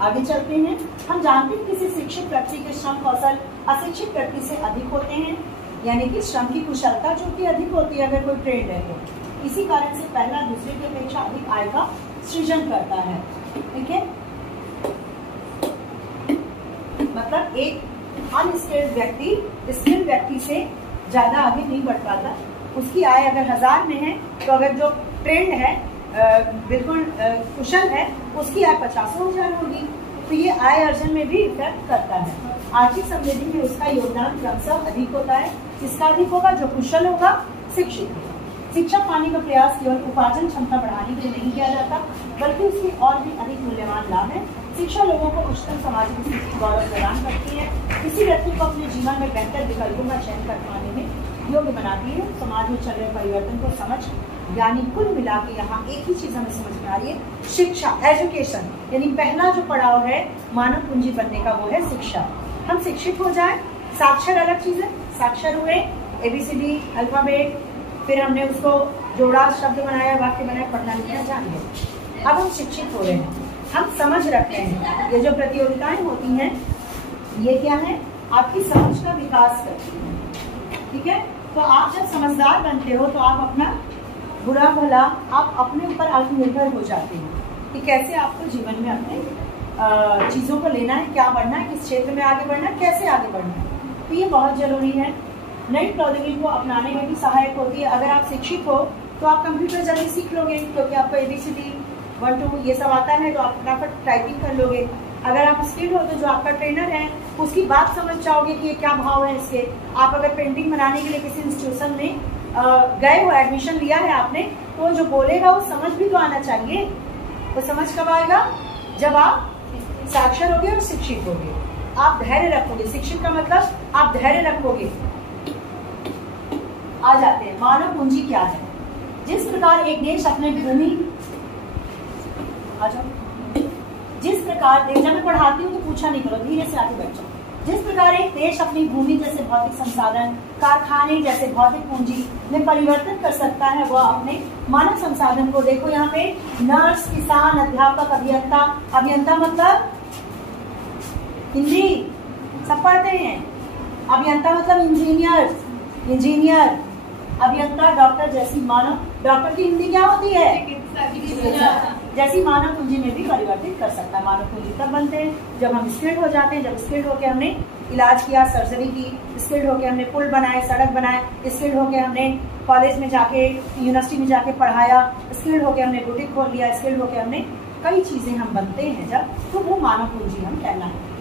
आगे चलते हैं। हम जानते हैं किसी शिक्षित व्यक्ति के श्रम कौशल अशिक्षित व्यक्ति से अधिक होते हैं, यानी कि श्रम की कुशलता जो कि अधिक होती है अगर कोई ट्रेंड है तो। इसी कारण से पहला दूसरे की अपेक्षा अधिक आय का सृजन करता है। ठीक है, मतलब एक अनस्किल्ड व्यक्ति स्किल्ड व्यक्ति से ज्यादा आगे नहीं बढ़ पाता। उसकी आय अगर 1000 में है तो अगर जो ट्रेंड है बिल्कुल कुशल है उसकी आय 50,000 होगी। तो ये आय अर्जन में भी इफेक्ट करता है। आर्थिक समृद्धि में उसका योगदान क्रमशः अधिक होता है। किसका अधिक होगा? जो कुशल होगा, शिक्षित होगा। शिक्षा पाने का प्रयास केवल उपार्जन क्षमता बढ़ाने के लिए नहीं किया जाता, बल्कि उसके और भी अधिक मूल्यवान लाभ है। शिक्षा लोगों को उच्चतम सामाजिक स्थिति की गौरव प्रदान करती है। किसी व्यक्ति को अपने जीवन में बेहतर विकल्पों का चयन कर पाने में योग्य बनाती है। समाज में चल रहे परिवर्तन को समझ, यानी कुल मिला के यहाँ एक ही चीज हमें समझ में आ रही है, शिक्षा, एजुकेशन, यानी पहला जो पड़ाव है मानव पूंजी बनने का वो है शिक्षा। हम शिक्षित हो जाए। साक्षर अलग चीज है, साक्षर हुए, ABCD अल्फाबेट, फिर हमने उसको जोड़ा, शब्द बनाया, वाक्य बनाया, पढ़ना लिखना जान गए। अब हम शिक्षित हो रहे हैं, हम समझ रखते हैं। ये जो प्रतियोगिताएं होती हैं ये क्या है? आपकी समझ का विकास करती है। ठीक है, तो आप जब समझदार बनते हो तो आप अपना बुरा भला आप अपने ऊपर आत्मनिर्भर हो जाते हैं कि कैसे आपको जीवन में अपने चीजों को लेना है, क्या बढ़ना है, किस क्षेत्र में आगे बढ़ना है, कैसे आगे बढ़ना है। तो ये बहुत जरूरी है। नई प्रौद्योगिकी को अपनाने में भी सहायक होती है। अगर आप शिक्षित हो तो आप कंप्यूटर जल्दी सीख लोगे, क्योंकि आपको ABCD 1 2 ये सब आता है तो आप फटाफट टाइपिंग कर लोगे। अगर आप स्किल्ड हो तो जो आपका ट्रेनर है उसकी बात समझ जाओगे कि ये क्या भाव है इसके। आप अगर पेंटिंग बनाने के लिए किसी इंस्टीट्यूशन में गए हो, एडमिशन लिया है आपने, तो जो बोलेगा वो समझ भी तो आना चाहिए। वो समझ कब आएगा? जब आप साक्षर होगे और शिक्षित होगे। आप धैर्य रखोगे। शिक्षित का मतलब आप धैर्य रखोगे। आ जाते हैं मानव पूंजी क्या है। जिस प्रकार एक देश अपने भूमि, आ जाओ, जिस प्रकार, जब मैं पढ़ाती हूँ तो पूछा नहीं करो, धीरे से आगे बैठ जाओ। जिस प्रकार एक देश अपनी भूमि जैसे भौतिक संसाधन, कारखाने जैसे भौतिक पूंजी में परिवर्तन कर सकता है, वह अपने मानव संसाधन को, देखो यहाँ पे नर्स, किसान, अध्यापक, अभियंता, अभियंता मतलब हिंदी सब पढ़ते हैं। अभियंता मतलब इंजीनियर, इंजीनियर, अभियंता, डॉक्टर जैसी मानव, डॉक्टर की हिंदी क्या होती है? जैसी मानव पूंजी में भी परिवर्तित कर सकता है। मानव पूंजी तब बनते हैं जब हम स्किल्ड हो जाते हैं। जब स्किल्ड होकर हमने इलाज किया, सर्जरी की, स्किल्ड होकर हमने पुल बनाए, सड़क बनाए, स्किल्ड होकर हमने कॉलेज में जाके, यूनिवर्सिटी में जाके पढ़ाया, स्किल्ड होकर हमने बुटीक खोल लिया, स्किल्ड होकर हमने कई चीजें हम बनते हैं जब, तो वो मानव पूंजी हम कहलाएंगे।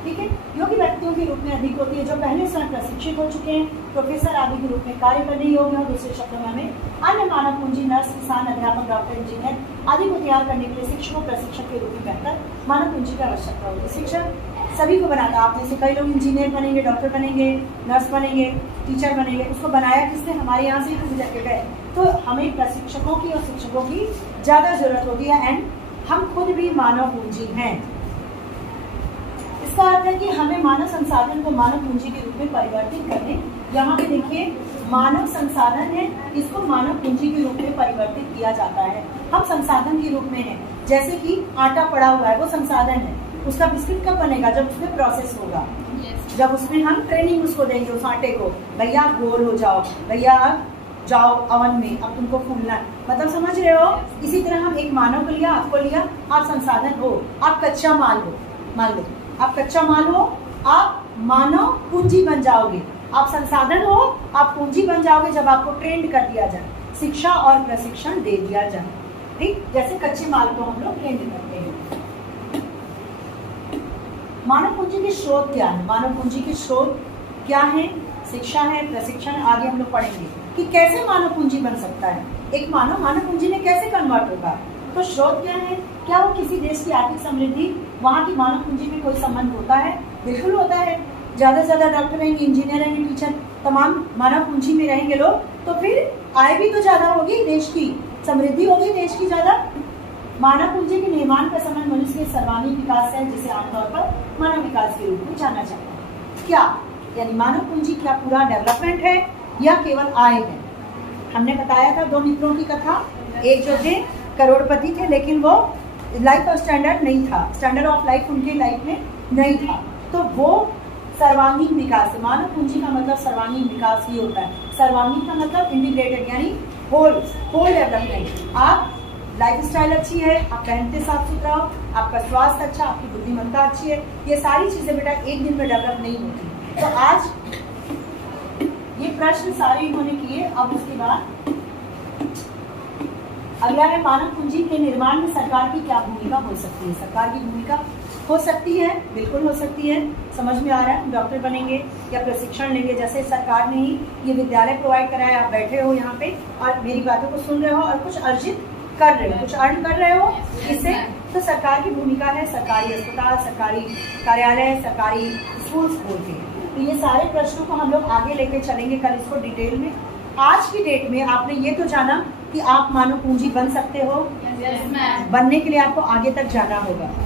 ठीक है, योग्य व्यक्तियों के रूप में अधिक होती है जो पहले स्वयं प्रशिक्षित हो चुके हैं, प्रोफेसर आदि के रूप में कार्य करने योग्य हो। दूसरे शब्दों में हमें अन्य मानव पूंजी, नर्स, किसान, अध्यापक, डॉक्टर, इंजीनियर आदि को तैयार करने के लिए शिक्षकों, प्रशिक्षक के रूप में बेहतर मानव पूंजी की आवश्यकता होगी। शिक्षक सभी को बनाता। आप में से कई लोग इंजीनियर बनेंगे, डॉक्टर बनेंगे, नर्स बनेंगे, टीचर बनेंगे। उसको बनाया किसने? हमारे यहाँ से ही गुजर के गए। तो हमें प्रशिक्षकों की और शिक्षकों की ज्यादा जरूरत होती है। एंड हम खुद भी मानव पूंजी हैं। इसका अर्थ है कि हमें मानव संसाधन को मानव पूंजी के रूप में परिवर्तित करने, यहाँ पे देखिए मानव संसाधन है, इसको मानव पूंजी के रूप में परिवर्तित किया जाता है। हम संसाधन के रूप में हैं। जैसे कि आटा पड़ा हुआ है, वो संसाधन है। उसका बिस्किट कब बनेगा? जब उसमें प्रोसेस होगा, जब उसमें हम ट्रेनिंग उसको देंगे उस आटे को, भैया आप गोल हो जाओ, भैया आप जाओ अवन में, अब तुमको फूलना, मतलब समझ रहे हो। इसी तरह हम एक मानव को लिया, आपको लिया, आप संसाधन हो, आप कच्चा माल हो। मान लो आप कच्चा माल हो, आप मानव पूंजी बन जाओगे। आप संसाधन हो, आप पूंजी बन जाओगे जब आपको ट्रेंड कर दिया जाए, शिक्षा और प्रशिक्षण दे दिया जाए। ठीक, जैसे कच्चे माल को हम लोग ट्रेंड करते हैं। मानव पूंजी के स्रोत क्या है? मानव पूंजी के स्रोत क्या है? शिक्षा है, प्रशिक्षण। आगे हम लोग पढ़ेंगे कि कैसे मानव पूंजी बन सकता है। एक मानव पूंजी में कैसे कन्वर्ट होगा। तो स्रोत क्या है? क्या वो किसी देश की आर्थिक समृद्धि, वहाँ की मानव पूंजी में कोई संबंध होता है? बिल्कुल होता है। ज्यादा से ज्यादा डॉक्टर रहेंगे, इंजीनियर रहेंगे, टीचर, तमाम मानव पूंजी में रहेंगे लोग, तो फिर आय भी तो ज्यादा होगी, देश की समृद्धि होगी, देश की ज्यादा। मानव पूंजी के निर्माण का संबंध मनुष्य के सर्वांगीण विकास है, जिसे आमतौर पर मानव विकास के रूप में जाना जाता है। क्या यानी मानव पूंजी क्या पूरा डेवलपमेंट है या केवल आय है? हमने बताया था 2 मित्रों की कथा। एक जो थे करोड़पति थे, लेकिन वो लाइफ स्टैंडर्ड नहीं था, स्टैंडर्ड ऑफ लाइफ उनके लाइफ में नहीं था। तो वो सर्वांगीण विकास, मानव पूंजी का मतलब सर्वांगीण विकास ही होता है। सर्वांगीण का मतलब इंटीग्रेटेड, यानी होल डेवलपमेंट। आप लाइफ स्टाइल अच्छी है, आप पहनते साफ सुथरा हो, आपका स्वास्थ्य अच्छा, आपकी बुद्धिमत्ता अच्छी है, ये सारी चीजें बेटा एक दिन में डेवलप नहीं होती। तो आज ये प्रश्न सारे इन्होंने किए। अब उसके बाद अगला है मानव पूंजी के निर्माण में सरकार की क्या भूमिका हो सकती है। सरकार की भूमिका हो सकती है, बिल्कुल हो सकती है। समझ में आ रहा है, डॉक्टर बनेंगे या प्रशिक्षण लेंगे, जैसे सरकार ने ही ये विद्यालय प्रोवाइड कराया, आप बैठे हो यहाँ पे और मेरी बातों को सुन रहे हो और कुछ अर्जित कर रहे हो, कुछ अर्न कर रहे हो इससे, तो सरकार की भूमिका है। सरकारी अस्पताल, सरकारी कार्यालय, सरकारी स्कूल्स बोलते हैं। तो ये सारे प्रश्नों को हम लोग आगे लेके चलेंगे कल इसको डिटेल में। आज की डेट में आपने ये तो जाना कि आप मानव पूंजी बन सकते हो, बनने के लिए आपको आगे तक जाना होगा।